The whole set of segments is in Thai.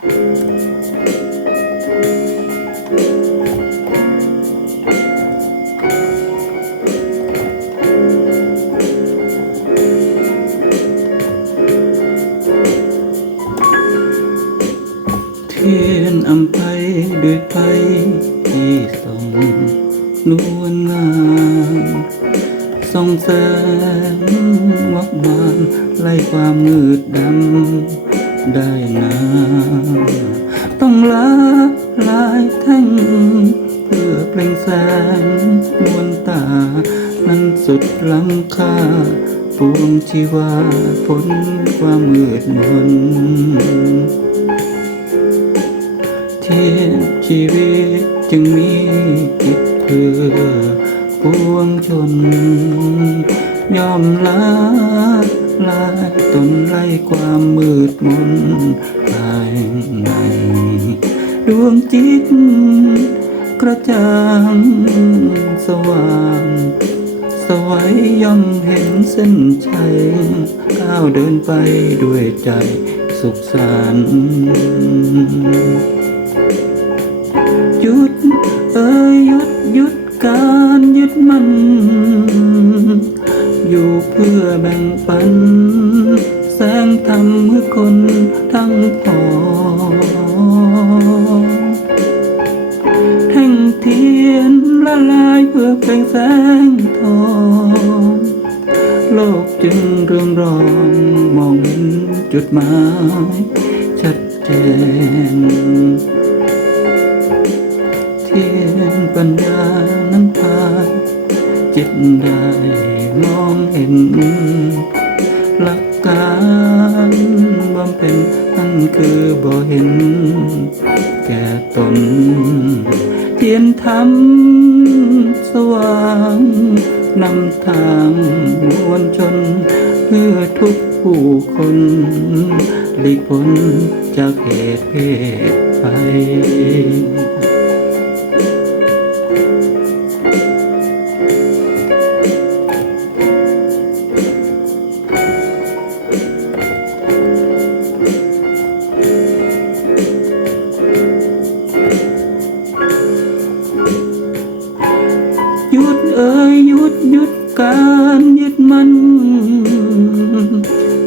เทียนอำไพด้วยไฟที่ส่องนวลงามส่องแสงวักบานไล่ความมืดดำ ได้นาต้องละลายแท่งเพื่อเปล่งแสงนวลตา นั้นสุดล้ำค่าปวงชีวาพ้นความมืดมนเทียนชีวิตจึงมีกิจเพื่อปวงชน ยอมละ ลายตนไล่ความมืดมนภายในดวงจิตกระจ่างสว่าง สวัยย่อมเห็นเส้นชัยก้าวเดินไปด้วยใจสุขสันต์ อยู่เพื่อแบ่งปัน แสงธรรมเมื่อคนทั้งพอแห่งเทียนละลายเพื่อเปล่งแสงทอง โลกจึงเรืองรองมองเห็นจุดหมายชัดเจนเทียนปัญญานั้นพาจิตได้ มองเห็นหลักการบำเพ็ญนั่นคือบ่เห็น แก่ตนเทียนธรรมสว่างนำทางมวลชนเพื่อทุกผู้คนหลีกพ้นจากเหตุเพศภัย การยึดมัน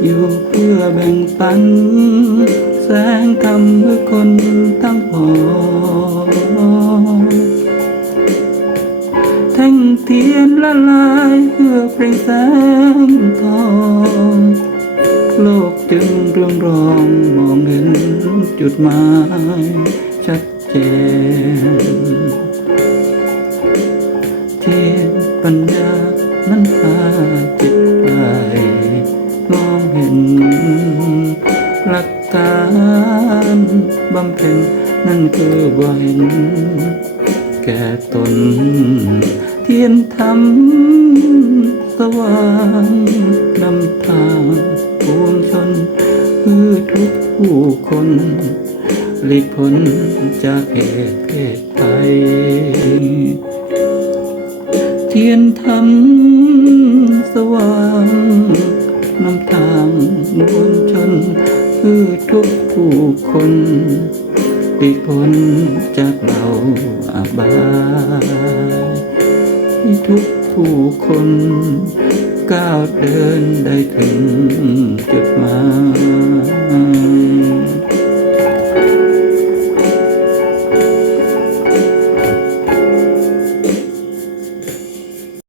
อยู่เพื่อแบ่งปัน แสงธรรมเมื่อคนทั้งพองแท่งเทียนละลายเพื่อเปล่งแสงทองโลกจึงเรืองรองมองเห็นจุดหมายชัดเจนเทียนปัญญา นั้นพาจิตใจมองเห็นหลักการบำเพ็ญนั่นคือบ่เห็น แก่ตน เทียนธรรมสว่างนำทางปวงชนเพื่อทุกผู้คนหลีกพ้นจากเหตุเพศภัยเทียนธรรม มวลชนคือทุกผู้คนหลีกพ้นจากเราอาบายให้ทุกผู้คนก้าวเดินได้ถึงจุดหมาย